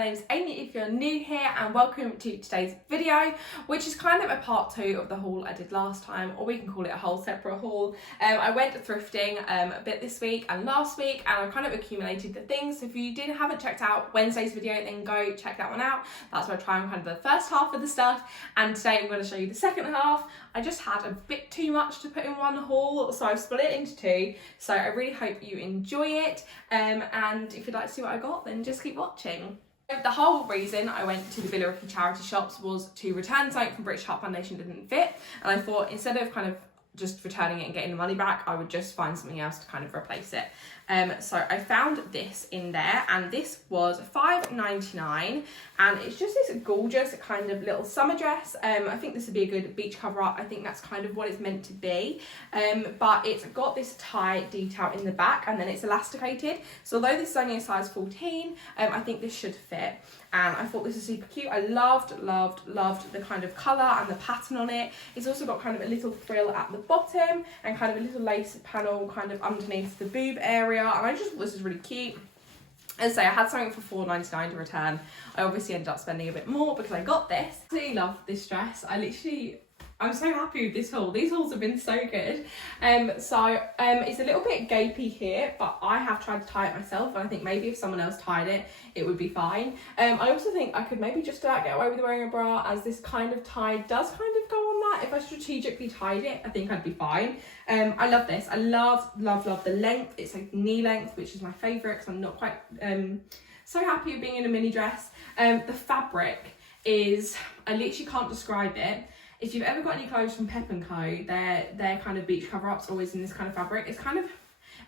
my name's Amy if you're new here, and welcome to today's video, which is kind of a part 2 of the haul I did last time, or we can call it a whole separate haul. I went thrifting a bit this week and last week, and I kind of accumulated the things. So if you haven't checked out Wednesday's video, then go check that one out. That's where I try on kind of the first half of the stuff, and today I'm going to show you the second half. I just had a bit too much to put in one haul, so I've split it into 2. So I really hope you enjoy it, and if you'd like to see what I got, then just keep watching. The whole reason I went to the Billericay charity shops was to return something from British Heart Foundation that didn't fit, and I thought instead of kind of just returning it and getting the money back, I would just find something else to kind of replace it. So I found this in there, and this was $5.99, and it's just this gorgeous kind of little summer dress. I think this would be a good beach cover up. I think that's kind of what it's meant to be, but it's got this tie detail in the back, and then it's elasticated. So although this is only a size 14, I think this should fit. And I thought this was super cute. I loved the kind of colour and the pattern on it. It's also got kind of a little frill at the bottom and kind of a little lace panel kind of underneath the boob area. And I just thought this was really cute. As I say, I had something for $4.99 to return. I obviously ended up spending a bit more because I got this. I really love this dress. I'm so happy with this haul. These hauls have been so good. It's a little bit gapey here, but I have tried to tie it myself, and I think maybe if someone else tied it, it would be fine. I also think I could maybe just get away with wearing a bra, as this kind of tie does kind of go on that. If I strategically tied it, I think I'd be fine. I love this. I love the length. It's like knee length, which is my favourite because I'm not quite so happy with being in a mini dress. The fabric is, I literally can't describe it. If you've ever got any clothes from Pamper, their kind of beach cover-ups always in this kind of fabric. It's kind of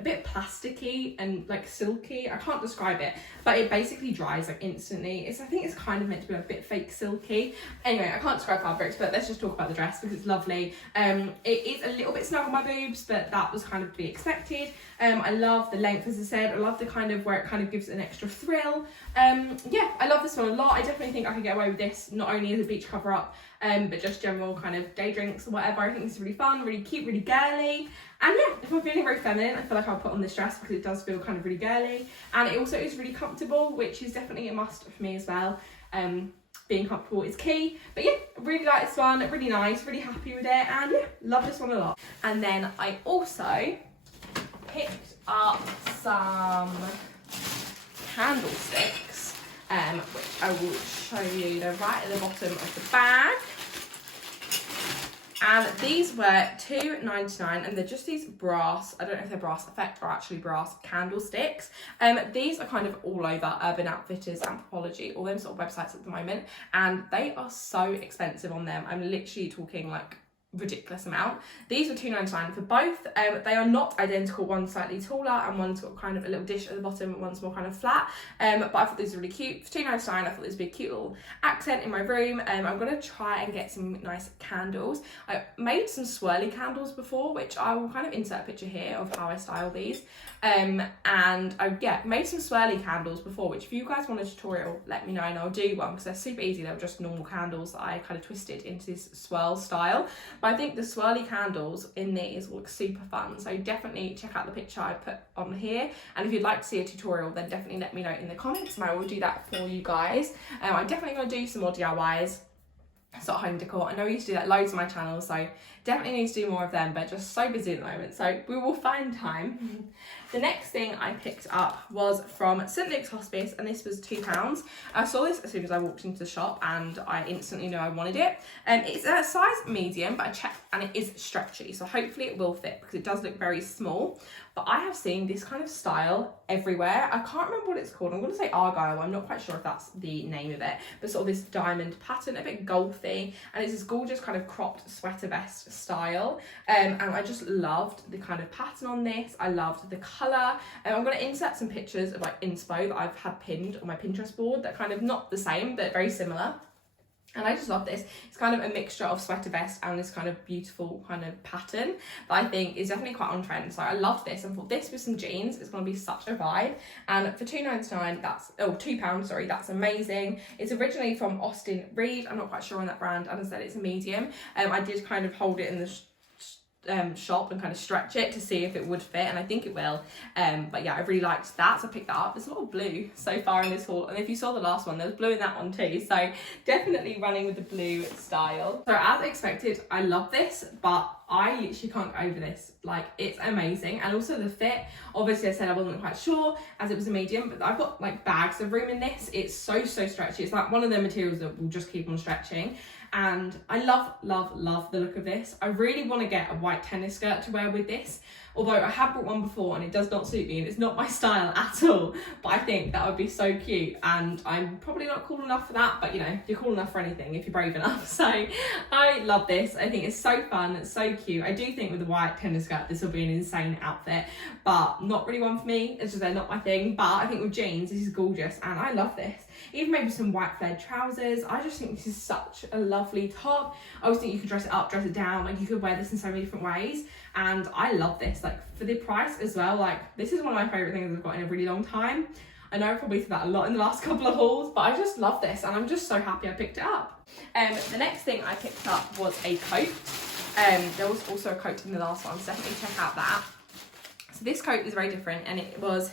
a bit plasticky and like silky. I can't describe it, but it basically dries like instantly. I think it's kind of meant to be a bit fake silky. Anyway, I can't describe fabrics, but let's just talk about the dress because it's lovely. It is a little bit snug on my boobs, but that was kind of to be expected. I love the length, as I said. I love the kind of where it kind of gives an extra thrill. Yeah, I love this one a lot. I definitely think I could get away with this, not only as a beach cover-up, but just general kind of day drinks or whatever. I think this is really fun, really cute, really girly. And yeah, if I'm feeling very feminine, I feel like I'll put on this dress because it does feel kind of really girly. And it also is really comfortable, which is definitely a must for me as well. Being comfortable is key. But yeah, really like this one, really nice, really happy with it. And yeah, love this one a lot. And then I also picked up some candlesticks, which I will show you. They're right at the bottom of the bag. And these were $2.99, and they're just these brass, I don't know if they're brass effect or actually brass candlesticks. These are kind of all over Urban Outfitters, Anthropologie, all them sort of websites at the moment, and they are so expensive on them. I'm literally talking like ridiculous amount. These were $2.99 for both. They are not identical. One's slightly taller and one's got kind of a little dish at the bottom and one's more kind of flat, but I thought these were really cute. For $2.99 I thought this would be a cute little accent in my room. I'm going to try and get some nice candles. I made some swirly candles before, which I will kind of insert a picture here of how I style these, and I made some swirly candles before, which if you guys want a tutorial, let me know and I'll do one because they're super easy. They were just normal candles that I kind of twisted into this swirl style. But I think the swirly candles in these look super fun, so definitely check out the picture I put on here, and if you'd like to see a tutorial, then definitely let me know in the comments and I will do that for you guys. I'm definitely going to do some more DIYs, sort of home decor. I know I used to do that loads on my channel, so definitely need to do more of them, but just so busy at the moment, so we will find time. The next thing I picked up was from St Luke's Hospice, and this was £2. I saw this as soon as I walked into the shop and I instantly knew I wanted it. It's a size medium, but I checked and it is stretchy, so hopefully it will fit because it does look very small. But I have seen this kind of style everywhere. I can't remember what it's called. I'm going to say Argyle. I'm not quite sure if that's the name of it, but sort of this diamond pattern, a bit golfy, and it's this gorgeous kind of cropped sweater vest style. And I just loved the kind of pattern on this. I loved the colour. I'm going to insert some pictures of like inspo that I've had pinned on my Pinterest board that kind of not the same, but very similar. And I just love this. It's kind of a mixture of sweater vest and this kind of beautiful kind of pattern that I think is definitely quite on trend. So I love this. And for this with some jeans, it's going to be such a vibe. And for £2.99, £2, sorry, that's amazing. It's originally from Austin Reed. I'm not quite sure on that brand. As I said, it's a medium. I did kind of hold it in the shop and kind of stretch it to see if it would fit, and I think it will. But yeah, I really liked that, so I picked that up. There's a lot of blue so far in this haul, and if you saw the last one, there was blue in that one too, so definitely running with the blue style. So as expected, I love this, but I literally can't get over this. Like, it's amazing. And also the fit, obviously I said I wasn't quite sure as it was a medium, but I've got like bags of room in this. It's so stretchy. It's like one of the materials that will just keep on stretching. And I love the look of this. I really want to get a white tennis skirt to wear with this, although I have bought one before and it does not suit me and it's not my style at all, but I think that would be so cute, and I'm probably not cool enough for that, but you know, you're cool enough for anything if you're brave enough. So I love this. I think it's so fun, it's so cute. I do think with the white tennis skirt this will be an insane outfit, but not really one for me. It's just they're not my thing, but I think with jeans this is gorgeous and I love this. Even maybe some white flared trousers. I just think this is such a lovely top. I always think you could dress it up, dress it down, like you could wear this in so many different ways, and I love this. Like, for the price as well, like this is one of my favourite things I've got in a really long time. I know I probably said that a lot in the last couple of hauls, but I just love this and I'm just so happy I picked it up. The next thing I picked up was a coat. There was also a coat in the last one, so definitely check out that. So this coat is very different, and it was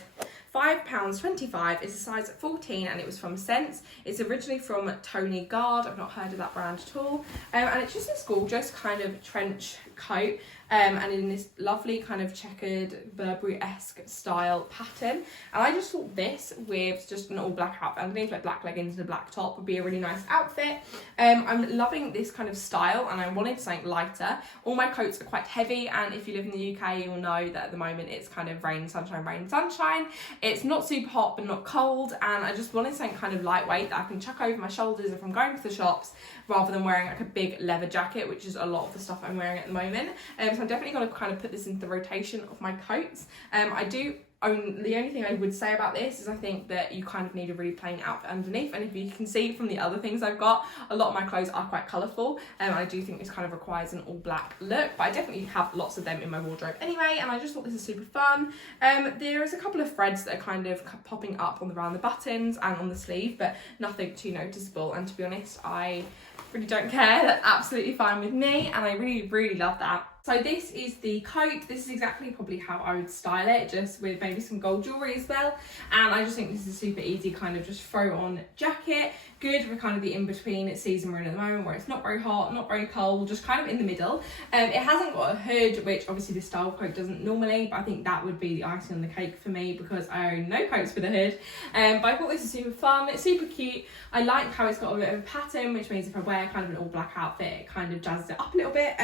£5.25. It's a size 14 and it was from Sense. It's originally from Tony Guard. I've not heard of that brand at all. And it's just this gorgeous kind of trench coat, and in this lovely kind of checkered Burberry-esque style pattern. And I just thought this with just an all black outfit underneath, like black leggings and a black top, would be a really nice outfit. I'm loving this kind of style and I wanted something lighter. All my coats are quite heavy, and if you live in the UK you will know that at the moment it's kind of rain, sunshine. It's not super hot but not cold, and I just wanted something kind of lightweight that I can chuck over my shoulders if I'm going to the shops, rather than wearing like a big leather jacket, which is a lot of the stuff I'm wearing at the moment. So I'm definitely going to kind of put this into the rotation of my coats. The only thing I would say about this is I think that you kind of need a really plain outfit underneath, and if you can see from the other things I've got, a lot of my clothes are quite colourful, and I do think this kind of requires an all black look, but I definitely have lots of them in my wardrobe anyway, and I just thought this is super fun. There is a couple of threads that are kind of popping up around the buttons and on the sleeve, but nothing too noticeable, and to be honest I really don't care. That's absolutely fine with me, and I really love that. So this is the coat. This is exactly probably how I would style it, just with maybe some gold jewellery as well. And I just think this is a super easy kind of just throw on jacket. Good for kind of the in-between season we're in at the moment, where it's not very hot, not very cold, just kind of in the middle. It hasn't got a hood, which obviously this style coat doesn't normally, but I think that would be the icing on the cake for me because I own no coats with a hood. But I thought this is super fun, it's super cute. I like how it's got a bit of a pattern, which means if I wear kind of an all black outfit, it kind of jazzes it up a little bit.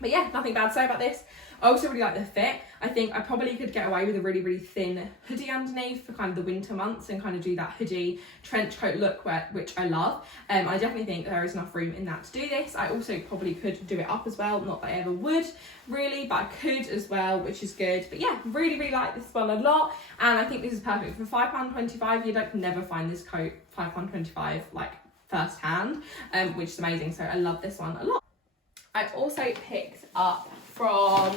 But yeah, nothing bad to say about this. I also really like the fit. I think I probably could get away with a really thin hoodie underneath for kind of the winter months and kind of do that hoodie trench coat look, which I love. I definitely think there is enough room in that to do this. I also probably could do it up as well. Not that I ever would really, but I could as well, which is good. But yeah, really like this one a lot. And I think this is perfect. For £5.25, you'd like never find this coat £5.25 like first hand, which is amazing. So I love this one a lot. I also picked up from,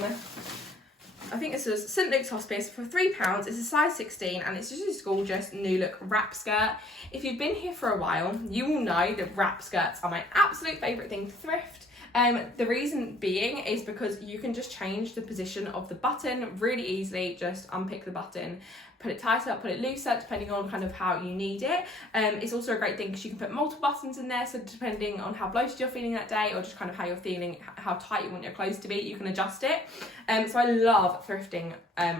I think this was St Luke's Hospice for £3. It's a size 16 and it's just this gorgeous new look wrap skirt. If you've been here for a while, you will know that wrap skirts are my absolute favourite thing to thrift. The reason being is because you can just change the position of the button really easily. Just unpick the button, put it tighter, put it looser, depending on kind of how you need it. It's also a great thing because you can put multiple buttons in there, so depending on how bloated you're feeling that day or just kind of how you're feeling, how tight you want your clothes to be, you can adjust it. So I love thrifting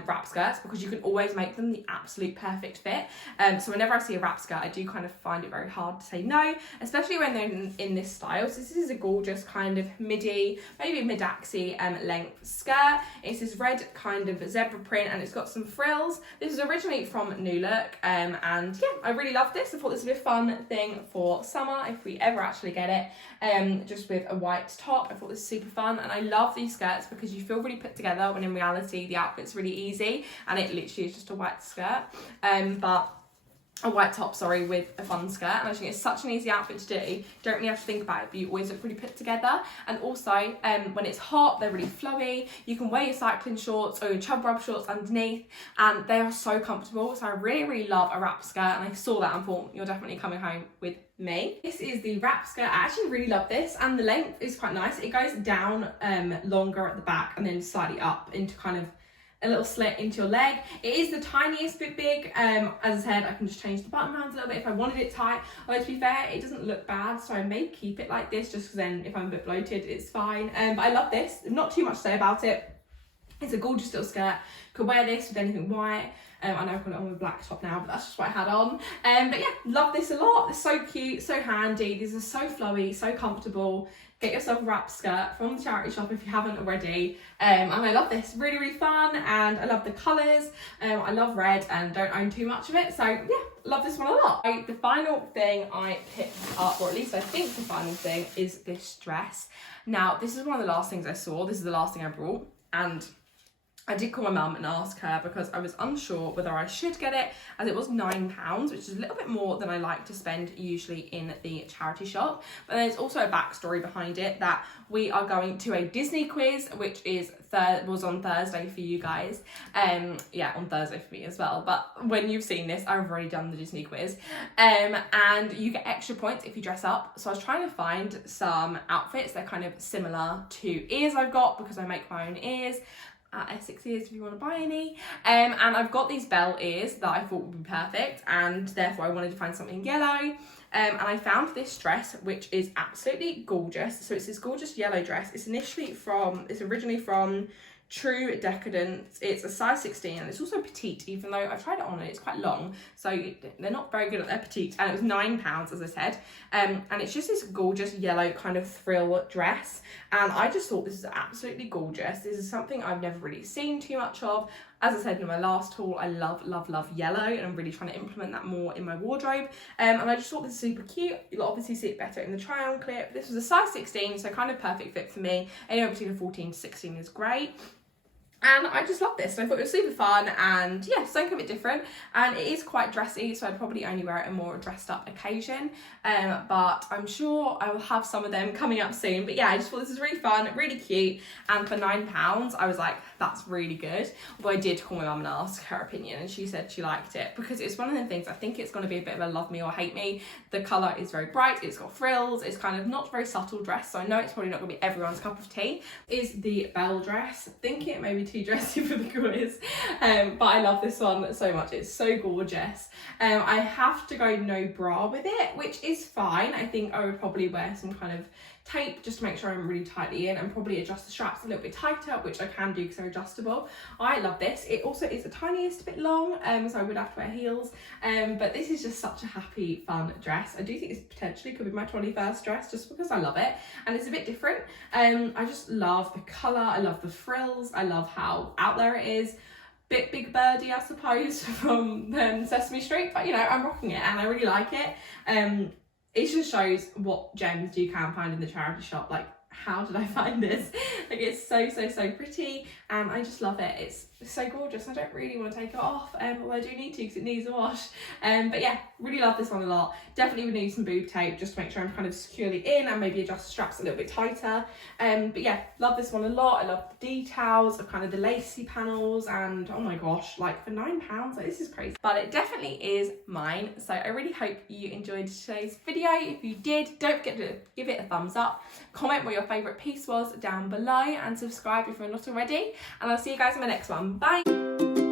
wrap skirts because you can always make them the absolute perfect fit. So whenever I see a wrap skirt, I do kind of find it very hard to say no, especially when they're in this style. So this is a gorgeous kind of midi, maybe mid-axi length skirt. It's this red kind of zebra print and it's got some frills. This is originally from New Look, and yeah, I really love this. I thought this would be a fun thing for summer if we ever actually get it, just with a white top. I thought this was super fun, and I love these skirts because you feel really put together when in reality the outfit's really easy and it literally is just a white skirt, but a white top, sorry, with a fun skirt. And I just think it's such an easy outfit to do. You don't really have to think about it, but you always look really put together. And also, when it's hot, they're really flowy. You can wear your cycling shorts or your chub rub shorts underneath, and they are so comfortable. So I really love a wrap skirt, and I saw that and thought, you're definitely coming home with me. This is the wrap skirt. I actually really love this, and the length is quite nice. It goes down longer at the back and then slightly up into kind of a little slit into your leg. It is the tiniest bit big. As I said, I can just change the button rounds a little bit if I wanted it tight. Although to be fair, it doesn't look bad, so I may keep it like this just because then if I'm a bit bloated, it's fine. But I love this. Not too much to say about it. It's a gorgeous little skirt. Could wear this with anything white. I know I've got it on with a black top now, but that's just what I had on. But yeah, love this a lot. It's so cute, so handy. These are so flowy, so comfortable. Get yourself a wrap skirt from the charity shop if you haven't already. And I love this. Really, really fun, and I love the colours. I love red and don't own too much of it. So yeah, love this one a lot. The final thing I picked up, or at least I think the final thing, is this dress. Now, this is one of the last things I saw. This is the last thing I brought. And I did call my mum and ask her because I was unsure whether I should get it, as it was £9, which is a little bit more than I like to spend usually in the charity shop. But there's also a backstory behind it, that we are going to a Disney quiz, which was on Thursday for you guys. Yeah, on Thursday for me as well. But when you've seen this, I've already done the Disney quiz. And you get extra points if you dress up. So I was trying to find some outfits that are kind of similar to ears I've got, because I make my own ears. At Essex Ears if you want to buy any. And I've got these bell ears that I thought would be perfect, and therefore I wanted to find something yellow. And I found this dress, which is absolutely gorgeous. So it's this gorgeous yellow dress. It's originally from True Decadence. It's a size 16, and it's also petite, even though I've tried it on and it's quite long, so they're not very good at their petite. And it was £9, as I said. And it's just this gorgeous yellow kind of frill dress, and I just thought this is absolutely gorgeous. This is something I've never really seen too much of. As I said in my last haul, I love, love, love yellow, and I'm really trying to implement that more in my wardrobe. And I just thought this is super cute. You'll obviously see it better in the try on clip. This was a size 16, so kind of perfect fit for me. Anywhere between a 14 to 16 is great. And I just love this, and I thought it was super fun, and yeah, something a bit different. And it is quite dressy, so I'd probably only wear it on a more dressed up occasion. But I'm sure I will have some of them coming up soon. But yeah, I just thought this was really fun, really cute, and for £9, I was like, that's really good. Although I did call my mum and ask her opinion, and she said she liked it, because it's one of the things, I think it's going to be a bit of a love me or hate me. The colour is very bright, it's got frills, it's kind of not very subtle dress, so I know it's probably not going to be everyone's cup of tea. Is the bell dress. I think it may be too dressy for the quiz, but I love this one so much. It's so gorgeous. I have to go no bra with it, which is fine. I think I would probably wear some kind of tape just to make sure I'm really tightly in, and probably adjust the straps a little bit tighter, which I can do because they're adjustable. I love this. It also is the tiniest bit long, so I would have to wear heels, but this is just such a happy, fun dress. I do think this potentially could be my 21st dress, just because I love it, and it's a bit different. I just love the colour, I love the frills, I love how out there it is. Bit Big Birdie, I suppose, from Sesame Street, but you know, I'm rocking it and I really like it. It just shows what gems you can find in the charity shop. Like, how did I find this? Like, it's so, so, so pretty, and I just love it. It's so gorgeous. I don't really want to take it off, although I do need to because it needs a wash. But yeah, really love this one a lot. Definitely would need some boob tape just to make sure I'm kind of securely in, and maybe adjust the straps a little bit tighter. But yeah, love this one a lot. I love the details of kind of the lacy panels, and oh my gosh, like for £9, like, this is crazy. But it definitely is mine. So I really hope you enjoyed today's video. If you did, don't forget to give it a thumbs up, comment what your favourite piece was down below, and subscribe if you're not already. And I'll see you guys in my next one. Bye!